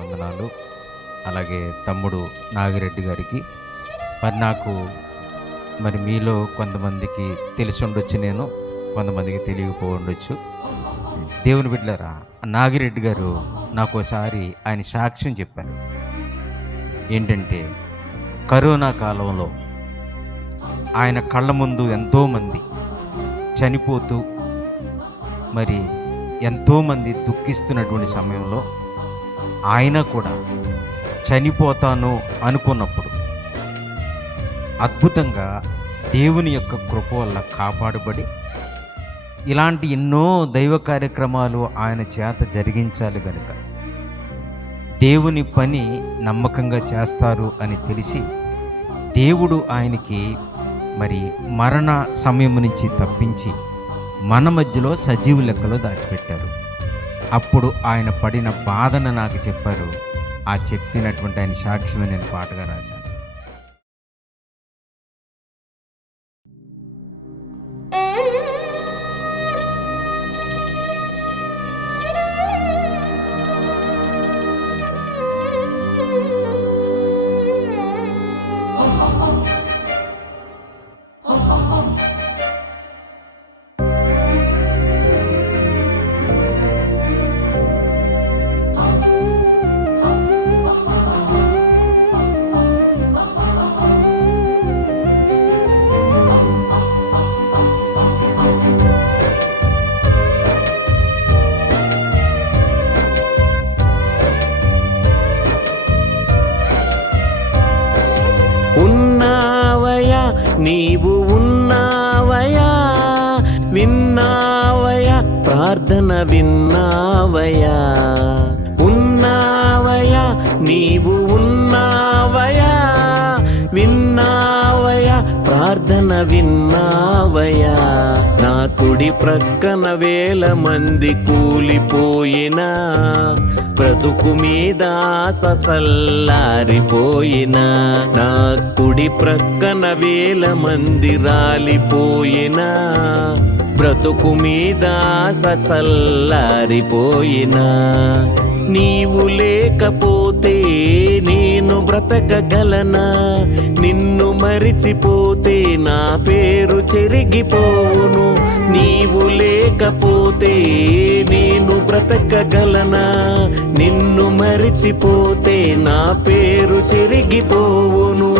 వందనాలు. అలాగే తమ్ముడు నాగిరెడ్డి గారికి. నాకు మీలో కొంతమందికి తెలిసి ఉండొచ్చు, నేను కొంతమందికి తెలియకపోవచ్చు. దేవుని బిడ్డలారా, నాగిరెడ్డి గారు నాకు ఒకసారి ఆయన సాక్ష్యం చెప్పారు. ఏంటంటే, కరోనా కాలంలో ఆయన కళ్ళ ముందు ఎంతోమంది చనిపోతూ ఎంతోమంది దుఃఖిస్తున్నటువంటి సమయంలో ఆయన కూడా చనిపోతాను అనుకున్నప్పుడు అద్భుతంగా దేవుని యొక్క కృప వల్ల కాపాడబడి ఇలాంటి ఎన్నో దైవ కార్యక్రమాలు ఆయన చేత జరిగించాలి కనుక దేవుని పని నమ్మకంగా చేస్తారు అని తెలిసి దేవుడు ఆయనకి మరణ సమయం నుంచి తప్పించి మన మధ్యలో సజీవ లెక్కలో దాచిపెట్టారు. అప్పుడు ఆయన పడిన బాధను నాకు చెప్పారు. ఆ చెప్పినటువంటి ఆయన సాక్ష్యమే నేను పాటగా రాశాను. ఉన్నావయా, నీవు ఉన్నావయా, విన్నావయా, ప్రార్థన విన్నావయా. ఉన్నావయా, నీవు ఉన్నావయా, విన్నావయా, ప్రార్థన విన్నావయా. నా కుడి ప్రక్కన 1000 మంది కూలిపోయినా, బ్రతుకు మీద ఆశ చల్లారిపోయినా. నా కుడి ప్రక్కన 1000 మంది రాలిపోయినా, బ్రతుకు మీద ఆశ చల్లారిపోయినా. నీవు లేకపోతే నేను బ్రతకగలనా? నిన్ను మరిచిపోతే నా పేరు చెరిగిపోవును. నీవు లేకపోతే నేను బ్రతకగలనా? నిన్ను మరిచిపోతే నా పేరు చెరిగిపోవును.